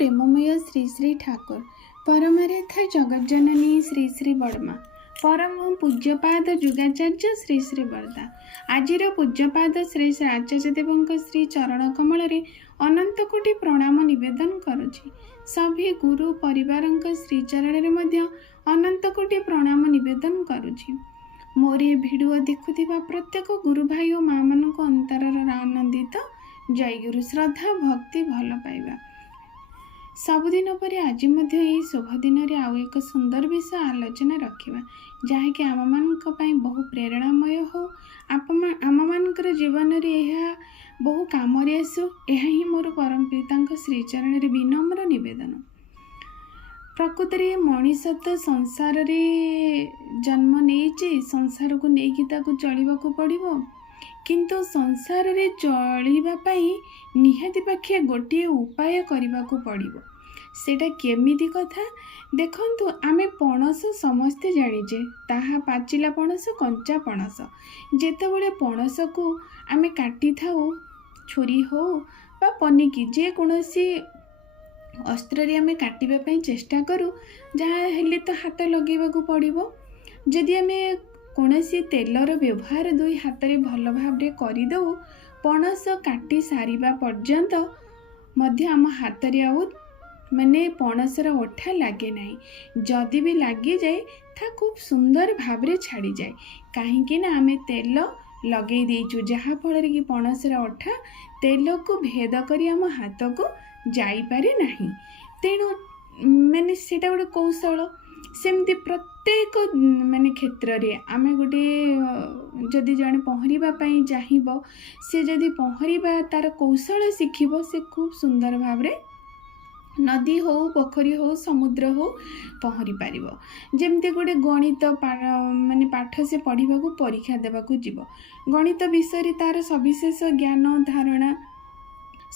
प्रेममय श्री श्री ठाकुर परमारेथ जगज्जननी श्री श्री बड़मा परम पूज्यपाद जुगाचार्य श्री श्री बरदा आजिर पूज्यपाद श्री श्री आचार्य देव श्री चरण कमल अनंत कोटि प्रणाम निवेदन करुछि। सभी गुरु परिवार श्रीचरण में अनंत कोटि प्रणाम निवेदन करुछि। मोर ये भिडियो देखुथिबा प्रत्येक गुरु भाई और माँ मान अंतर आनंदित जय गुरु श्रद्धा भक्ति भल पाइबा सबुदिन पर आज यही शुभ दिन आउ एक सुंदर विषय आलोचना रखा जहाँकि आम मान बहु प्रेरणामय हो आम मान जीवन में बहु काम आसु यह ही मोर परम पिता श्रीचरण विनम्र निवेदन। प्रकृत में मनीष तो संसार रे जन्म नहीं संसार को लेकिन चलवा पड़ो किंतु संसार रे चलवा निहाती पाखे गोटे उपाय करने को पड़ो सेटा केमिति कथा देखंतु आमे पणस समस्ते जानिजे ताहा पाचिला पणस कंचा पणस जेतेबेले पणस को आमे काटी थाउ छुरी हो बा पनिकी जे कोनोसी अस्त्र रे आमे काटिबा पई चेष्टा करू जहाँ हेले तो हाथ लगेबा को पड़िबो। जदि आमे कोनोसी तेलर व्यवहार दुई हाथ रे भल भाबरे करिदउ पणस काटी सारिबा पर्यंत मध्य आम हाथ रे आउ माने पणसर अठा लगे ना जदि भी लगी जाए था खूब सुंदर भावरे छाड़ी जाए कहीं आमे तेल लगे देचु जहाँ फल कि पणसर अठा तेल को भेद करी आम हाथ को जाई पारे नहीं। तेणु माने सेटा गोटे कौशल सेमती प्रत्येक माने क्षेत्र रे आमे गोटे जदि जड़े पहरिबा पई चाहिबो से जदि पहरिबा तार कौशल शिखिबो से खूब सुंदर भावरे नदी हो पोखरी हो समुद्र हो पहरी पारिबो। जेमती गोटे गणित माने पाठ से पढ़ा को परीक्षा देवा जीव गणित विषय तार सविशेष ज्ञान धारणा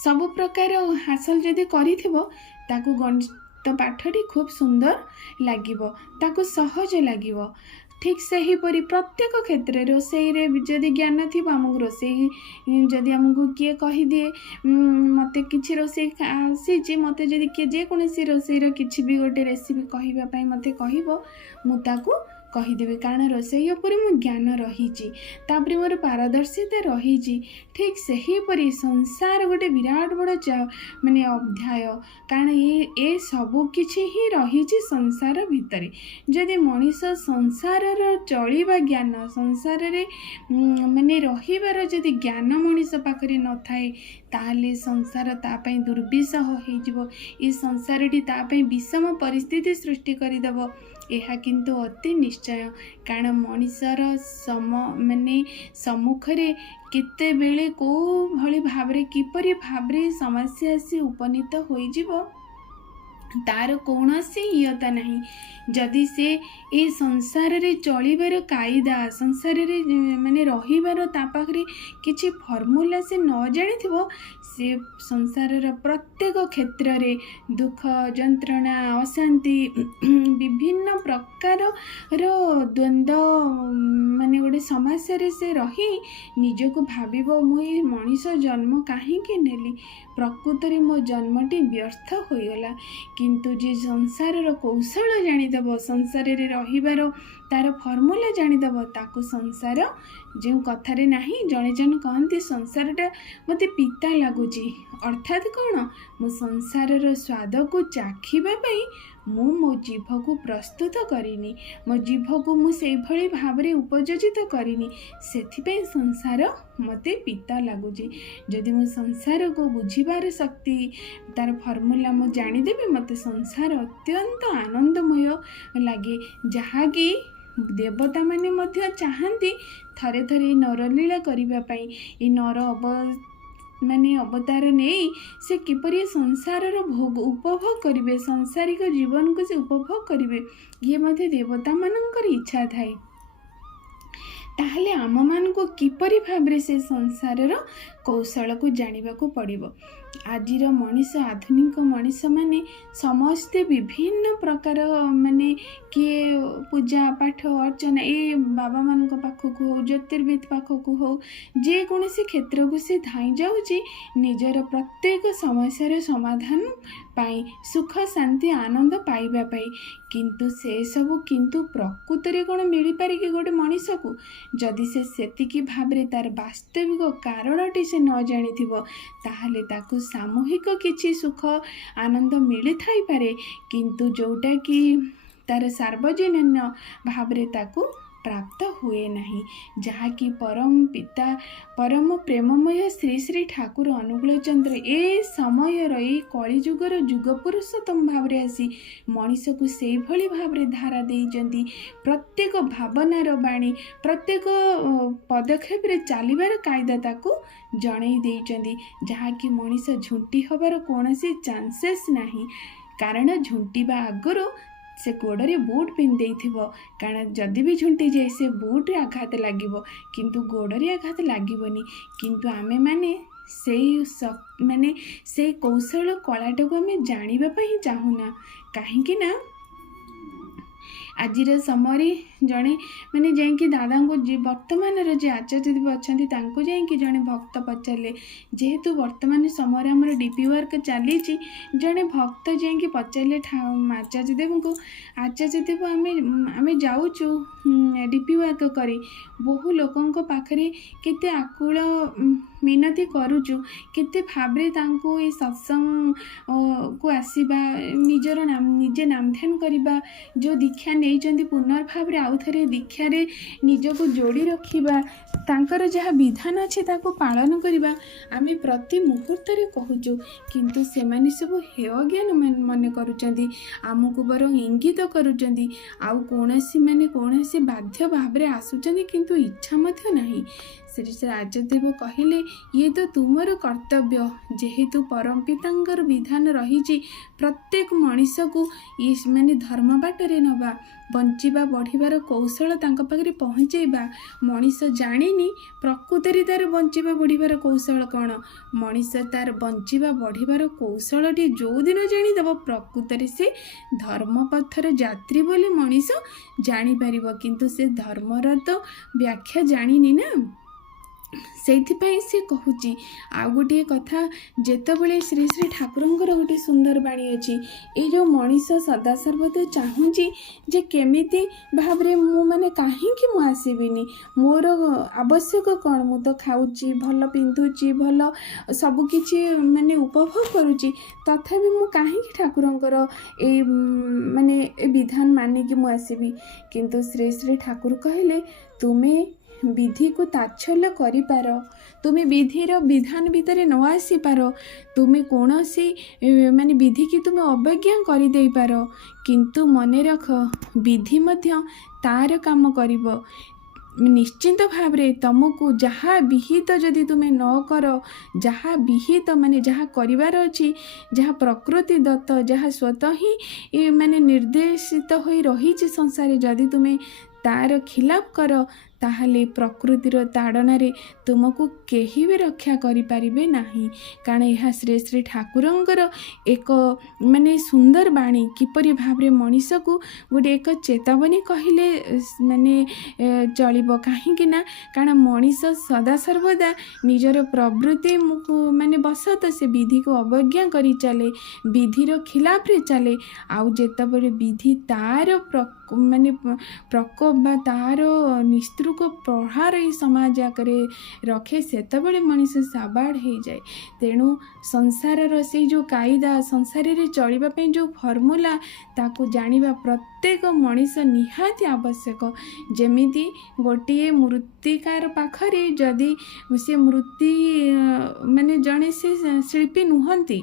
सबु प्रकार हासिल जदि करिथिबो ताकू गणित पाठटी खूब सुंदर लागिबो ताकू सहज लागिबो। ठीक से ही परी प्रत्येक क्षेत्र में रोसई रे जदि ज्ञान थी आमको रोसई जदि आमको किए कहीदिए मत कि रोसई आसी मत जदि किए जेकोसी रोसईर किसी भी गोटे रेसिपी कहवाई मत कह मुझे कहीदेवी कारण रोसई उपर मो ज्ञान रही मोर पारदर्शिता रही। ठीक से ही परी संसार गोटे विराट बड़ माने अध्याय कारण ये सबू किछि ही रही संसार भितर जदि मनीष संसार चलवा ज्ञान संसार रे माने रहिबार जदि ज्ञान मनीष पाखरे न थाए ताले संसार तापाई दुर्विषह हो संसारटी तापाई विषम परिस्थिति सृष्टि करदेव यह किंतु अति निश्चय कारण मनीषर माने सम्मुखरे केते बेले को भली भावरे किपरि भावरे समस्या से उपनीत होइजिवो तार कौनसी इयता नहीं। जदि से ए संसार रे चलिबार कायदा संसार रे माने रहिबार ता पाखरे किछि फॉर्मूला से न जानिथिबो से संसार प्रत्येक क्षेत्र रे दुख जंत्रणा अशांति विभिन्न प्रकार द्वंद्व माने गोटे समस्या रे से रही निजको भाबिबो मु ए मनीष जन्म काहे नेली प्रकृत रे मो जन्मटी व्यर्थ होइगला किंतु जे संसार कौशल जानिदेव संसार रे रहिबार तार फॉर्मूला जानिदेव ताकू संसार जो कथारे नाही जने जन कहते संसारटा मते पिता लगुची अर्थात कौन मो संसार स्वाद को चाखिबा पई मो जीभ को प्रस्तुत करिनी मो जीभ को मुझे भली भावरे उपयोजित करिनी सेथिपई संसार मते पिता लगुची। जदि मो संसार को बुझिबार शक्ति तार फॉर्मूला मो जानिदेबी मते संसार अत्यंत आनंदमय लगे जहाँकि देवता माने मध्य चाहती थरे थरे नरलीला करने ये नर माने अवतार नहीं से किपरि संसार भोग उपभोग करिवे सांसारिक जीवन को से उपभोग करिवे ये मध्य देवता मानकर इच्छा थाए ताहले आम मान को किपरि भाबरे से संसार कौशल को जानिबा को पड़िबो। आजिर मनीष आधुनिक मनीष माने समस्ते विभिन्न प्रकार माने किए पूजा पाठ अर्चना ये बाबा मान पाखक हो ज्योतिर्विद पाखक हो जेकोसी क्षेत्र को से धाई जाऊँगी निजर प्रत्येक समस्या समाधान ପାଇଁ, ସୁଖ ଶାନ୍ତି ଆନନ୍ଦ ପାଇବା ପାଇଁ। କିନ୍ତୁ ସେସବୁ କିନ୍ତୁ ପ୍ରକୃତରେ କ'ଣ ମିଳିପାରେ କି ଗୋଟେ ମଣିଷକୁ? ଯଦି ସେ ସେତିକି ଭାବରେ ତାର ବାସ୍ତବିକ କାରଣଟି ସେ ନ ଜାଣିଥିବ, ତାହେଲେ ତାକୁ ସାମୂହିକ କିଛି ସୁଖ ଆନନ୍ଦ ମିଳିଥାଇପାରେ, କିନ୍ତୁ ଯେଉଁଟାକି ତାର ସାର୍ବଜନୀନ ଭାବରେ ତାକୁ ପ୍ରାପ୍ତ ହୁଏ ନାହିଁ, ଯାହାକି ପରମ ପିତା ପରମ ପ୍ରେମମୟ ଶ୍ରୀ ଶ୍ରୀ ଠାକୁର ଅନୁକୂଳ ଚନ୍ଦ୍ର ଏ ସମୟର ଏଇ କଳିଯୁଗର ଯୁଗ ପୁରୁଷୋତ୍ତମ ଭାବରେ ଆସି ମଣିଷକୁ ସେଇଭଳି ଭାବରେ ଧାରା ଦେଇଛନ୍ତି। ପ୍ରତ୍ୟେକ ଭାବନାର ବାଣୀ, ପ୍ରତ୍ୟେକ ପଦକ୍ଷେପରେ ଚାଲିବାର କାଇଦା ତାକୁ ଜଣେଇ ଦେଇଛନ୍ତି, ଯାହାକି ମଣିଷ ଝୁଣ୍ଟି ହେବାର କୌଣସି ଚାନ୍ସେସ୍ ନାହିଁ। କାରଣ ଝୁଣ୍ଟିବା ଆଗରୁ ସେ ଗୋଡ଼ରେ ବୁଟ୍ ପିନ୍ଧି ଦେଇଥିବ, କାରଣ ଯଦି ବି ଝୁଣ୍ଟିଯାଏ ସେ ବୁଟ୍ରେ ଆଘାତ ଲାଗିବ, କିନ୍ତୁ ଗୋଡ଼ରେ ଆଘାତ ଲାଗିବନି। କିନ୍ତୁ ଆମେମାନେ ସେଇ କୌଶଳ କଳାଟାକୁ ଆମେ ଜାଣିବା ପାଇଁ ଚାହୁଁନା। କାହିଁକି ନା ଆଜିର ସମୟରେ ଜଣେ ଯାଇକି ଦାଦାଙ୍କୁ ବର୍ତ୍ତମାନର ଯେ ଆଚାର୍ଯ୍ୟଦେବ ଅଛନ୍ତି ତାଙ୍କୁ ଯାଇକି ଜଣେ ଭକ୍ତ ପଚାରିଲେ, ଯେହେତୁ ବର୍ତ୍ତମାନ ସମୟରେ ଆମର ଡିପି ୱାର୍କ ଚାଲିଛି, ଜଣେ ଭକ୍ତ ଯାଇକି ପଚାରିଲେ ଆଚାର୍ଯ୍ୟଦେବଙ୍କୁ, ଆଚାର୍ଯ୍ୟଦେବ ଆମେ ଯାଉଛୁ ଡିପି ୱାର୍କ କରି, ବହୁ ଲୋକଙ୍କ ପାଖରେ କେତେ ଆକୁଳ ମିନତି କରୁଛୁ, କେତେ ଭାବରେ ତାଙ୍କୁ ଏ ସତ୍ସଙ୍ଗକୁ ଆସିବା, ନିଜେ ନାମଧ୍ୟାନ କରିବା, ଯେଉଁ ଦୀକ୍ଷା ନେଇଛନ୍ତି ପୁନର୍ଭାବରେ ଆଉ ଥରେ ଦୀକ୍ଷାରେ ନିଜକୁ ଯୋଡ଼ି ରଖିବା, ତାଙ୍କର ଯାହା ବିଧାନ ଅଛି ତାକୁ ପାଳନ କରିବା ଆମେ ପ୍ରତି ମୁହୂର୍ତ୍ତରେ କହୁଛୁ। କିନ୍ତୁ ସେମାନେ ସବୁ ହେୟ ଜ୍ଞାନ ମନେ କରୁଛନ୍ତି, ଆମକୁ ବରଂ ଇଙ୍ଗିତ କରୁଛନ୍ତି, ଆଉ କୌଣସି ବାଧ୍ୟ ଭାବରେ ଆସୁଛନ୍ତି, କିନ୍ତୁ ଇଚ୍ଛା ମଧ୍ୟ ନାହିଁ। ଶ୍ରୀ ଶ୍ରୀ ଆଚାର୍ଯ୍ୟଦେବ କହିଲେ, ଇଏ ତ ତୁମର କର୍ତ୍ତବ୍ୟ, ଯେହେତୁ ପରମ ପିତାଙ୍କର ବିଧାନ ରହିଛି ପ୍ରତ୍ୟେକ ମଣିଷକୁ ଧର୍ମ ବାଟରେ ନେବା, ବଞ୍ଚିବା ବଢ଼ିବାର କୌଶଳ ତାଙ୍କ ପାଖରେ ପହଞ୍ଚାଇବା। ମଣିଷ ଜାଣିନି ପ୍ରକୃତରେ ତାର ବଞ୍ଚିବା ବଢ଼ିବାର କୌଶଳ କ'ଣ। ମଣିଷ ତାର ବଞ୍ଚିବା ବଢ଼ିବାର କୌଶଳଟି ଯେଉଁଦିନ ଜାଣିଦେବ, ପ୍ରକୃତରେ ସେ ଧର୍ମପଥର ଯାତ୍ରୀ ବୋଲି ମଣିଷ ଜାଣିପାରିବ। କିନ୍ତୁ ସେ ଧର୍ମର ତ ବ୍ୟାଖ୍ୟା ଜାଣିନି ନା, ସେଇଥିପାଇଁ ସେ କହୁଛି। ଆଉ ଗୋଟିଏ କଥା, ଯେତେବେଳେ ଶ୍ରୀ ଶ୍ରୀ ଠାକୁରଙ୍କର ଗୋଟେ ସୁନ୍ଦର ବାଣୀ ଅଛି, ଏଇ ଯେଉଁ ମଣିଷ ସଦାସର୍ବଦା ଚାହୁଁଛି ଯେ କେମିତି ଭାବରେ କାହିଁକି ମୁଁ ଆସିବିନି, ମୋର ଆବଶ୍ୟକ କ'ଣ, ମୁଁ ତ ଖାଉଛି, ଭଲ ପିନ୍ଧୁଛି, ଭଲ ସବୁକିଛି ଉପଭୋଗ କରୁଛି, ତଥାପି ମୁଁ କାହିଁକି ଠାକୁରଙ୍କର ଏଇ ଏ ବିଧାନ ମାନିକି ମୁଁ ଆସିବି। କିନ୍ତୁ ଶ୍ରୀ ଶ୍ରୀ ଠାକୁର କହିଲେ, ତୁମେ ବିଧିକୁ ତାଚ୍ଛଲ୍ୟ କରିପାର, ତୁମେ ବିଧାନ ଭିତରେ ନ ଆସିପାର, ତୁମେ କୌଣସି ବିଧିକି ତୁମେ ଅବଜ୍ଞା କରିଦେଇପାର, କିନ୍ତୁ ମନେ ରଖ ବିଧି ମଧ୍ୟ ତାର କାମ କରିବ। ନିଶ୍ଚିନ୍ତ ଭାବରେ ତମକୁ ଯାହା ବିହିତ ଯଦି ତୁମେ ନ କର, ଯାହା ବିହିତ ଯାହା କରିବାର ଅଛି, ଯାହା ପ୍ରକୃତି ଦତ୍ତ, ଯାହା ସ୍ୱତଃ ହିଁ ନିର୍ଦ୍ଦେଶିତ ହୋଇ ରହିଛି ସଂସାରରେ, ଯଦି ତୁମେ ତାର ଖିଲାପ କର, ତାହେଲେ ପ୍ରକୃତିର ତାଡ଼ନାରେ ତୁମକୁ କେହି ବି ରକ୍ଷା କରିପାରିବେ ନାହିଁ। କାରଣ ଏହା ଶ୍ରୀ ଶ୍ରୀ ଠାକୁରଙ୍କର ଏକ ସୁନ୍ଦର ବାଣୀ, କିପରି ଭାବରେ ମଣିଷକୁ ଗୋଟେ ଏକ ଚେତାବନୀ କହିଲେ ଚଳିବ। କାହିଁକି ନା କାରଣ ମଣିଷ ସଦାସର୍ବଦା ନିଜର ପ୍ରବୃତ୍ତି ବଶତଃ ସେ ବିଧିକୁ ଅବଜ୍ଞା କରି ଚାଲେ, ବିଧିର ଖିଲାପରେ ଚାଲେ। ଆଉ ଯେତେବେଳେ ବିଧି ତାର ପ୍ରକୋପ ବା ତାର ନିସ୍ତୃକ ପ୍ରହାର ଏଇ ସମାଜ ଆଗରେ ରଖେ, ସେତେବେଳେ ମଣିଷ ସାବାଡ଼ ହେଇଯାଏ। ତେଣୁ ସଂସାରର ସେଇ ଯେଉଁ କାଇଦା, ସଂସାରରେ ଚଳିବା ପାଇଁ ଯେଉଁ ଫର୍ମୁଲା, ତାକୁ ଜାଣିବା ପ୍ରତ୍ୟେକ ମଣିଷ ନିହାତି ଆବଶ୍ୟକ। ଯେମିତି ଗୋଟିଏ ମୃତ୍ତିକାର ପାଖରେ ଯଦି ସେ ଜଣେ ସେ ଶିଳ୍ପୀ ନୁହନ୍ତି,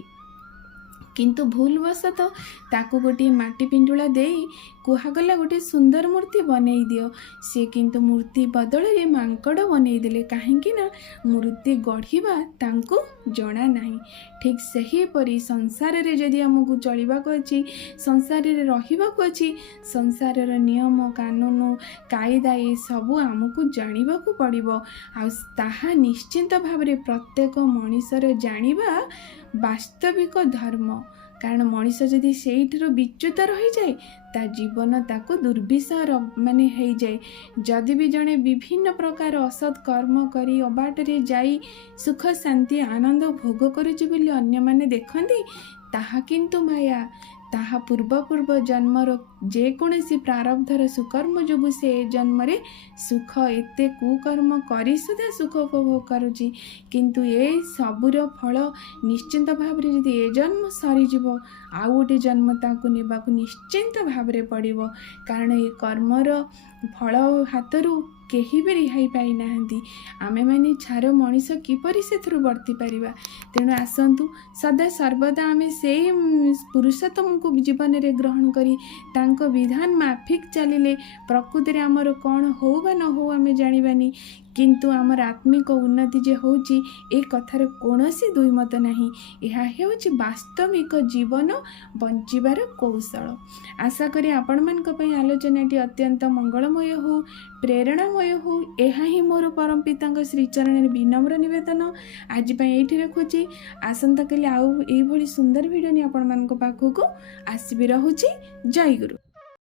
କିନ୍ତୁ ଭୁଲବଶତଃ ତାକୁ ଗୋଟିଏ ମାଟି ପିଣ୍ଡୁଳା ଦେଇ କୁହାଗଲା ଗୋଟେ ସୁନ୍ଦର ମୂର୍ତ୍ତି ବନେଇ ଦିଅ, ସେ କିନ୍ତୁ ମୂର୍ତ୍ତି ବଦଳରେ ମାଙ୍କଡ଼ ବନେଇ ଦେଲେ। କାହିଁକି ନା ମୂର୍ତ୍ତି ଗଢ଼ିବା ତାଙ୍କୁ ଜଣା ନାହିଁ। ଠିକ୍ ସେହିପରି ସଂସାରରେ ଯଦି ଆମକୁ ଚଳିବାକୁ ଅଛି, ସଂସାରରେ ରହିବାକୁ ଅଛି, ସଂସାରର ନିୟମ କାନୁନ କାଇଦା ଏସବୁ ଆମକୁ ଜାଣିବାକୁ ପଡ଼ିବ। ଆଉ ତାହା ନିଶ୍ଚିନ୍ତ ଭାବରେ ପ୍ରତ୍ୟେକ ମଣିଷର ଜାଣିବା ବାସ୍ତବିକ ଧର୍ମ। କାରଣ ମଣିଷ ଯଦି ସେଇଠାରୁ ବିଚ୍ୟୁତ ରହିଯାଏ, ତା ଜୀବନ ତାକୁ ଦୁର୍ବିଷହ ହେଇଯାଏ। ଯଦି ବି ଜଣେ ବିଭିନ୍ନ ପ୍ରକାର ଅସତ୍ କର୍ମ କରି ଅବାଟରେ ଯାଇ ସୁଖ ଶାନ୍ତି ଆନନ୍ଦ ଭୋଗ କରୁଛି ବୋଲି ଅନ୍ୟମାନେ ଦେଖନ୍ତି, ତାହା କିନ୍ତୁ ମାୟା। ତାହା ପୂର୍ବ ଜନ୍ମର ଯେକୌଣସି ପ୍ରାରବ୍ଧର ସୁକର୍ମ ଯୋଗୁଁ ସେ ଏ ଜନ୍ମରେ ସୁଖ, ଏତେ କୁକର୍ମ କରି ସୁଦ୍ଧା ସୁଖ ଉପଭୋଗ କରୁଛି। କିନ୍ତୁ ଏ ସବୁର ଫଳ ନିଶ୍ଚିନ୍ତ ଭାବରେ ଯଦି ଏ ଜନ୍ମ ସରିଯିବ, ଆଉ ଗୋଟେ ଜନ୍ମ ତାକୁ ନେବାକୁ ନିଶ୍ଚିନ୍ତ ଭାବରେ ପଡ଼ିବ। କାରଣ ଏ କର୍ମର ଫଳ ହାତରୁ କେହି ବି ରିହାଇ ପାଇନାହାନ୍ତି। ଆମେମାନେ ଛାର ମଣିଷ କିପରି ସେଥିରୁ ବର୍ତ୍ତି ପାରିବା? ତେଣୁ ଆସନ୍ତୁ ସଦା ସର୍ବଦା ଆମେ ସେଇ ପୁରୁଷୋତ୍ତମଙ୍କୁ ଜୀବନରେ ଗ୍ରହଣ କରି ତାଙ୍କ ବିଧାନ ମାଫିକ ଚାଲିଲେ ପ୍ରକୃତିରେ ଆମର କ'ଣ ହଉ ବା ନ ହଉ ଆମେ ଜାଣିବାନି, କିନ୍ତୁ ଆମର ଆତ୍ମିକ ଉନ୍ନତି ଯେ ହେଉଛି ଏ କଥାର କୌଣସି ଦୁଇମତ ନାହିଁ। ଏହା ହେଉଛି ବାସ୍ତବିକ ଜୀବନ ବଞ୍ଚିବାର କୌଶଳ। ଆଶା କରି ଆପଣମାନଙ୍କ ପାଇଁ ଆଲୋଚନାଟି ଅତ୍ୟନ୍ତ ମଙ୍ଗଳମୟ ହେଉ, ପ୍ରେରଣାମୟ ହେଉ, ଏହା ହିଁ ମୋର ପରମ ପିତାଙ୍କ ଶ୍ରୀଚରଣରେ ବିନମ୍ର ନିବେଦନ। ଆଜି ପାଇଁ ଏଇଠି ରଖୁଛି। ଆସନ୍ତାକାଲି ଆଉ ଏଇଭଳି ସୁନ୍ଦର ଭିଡ଼ିଓ ନେଇ ଆପଣମାନଙ୍କ ପାଖକୁ ଆସିବି। ରହୁଛି। ଜୟ ଗୁରୁ।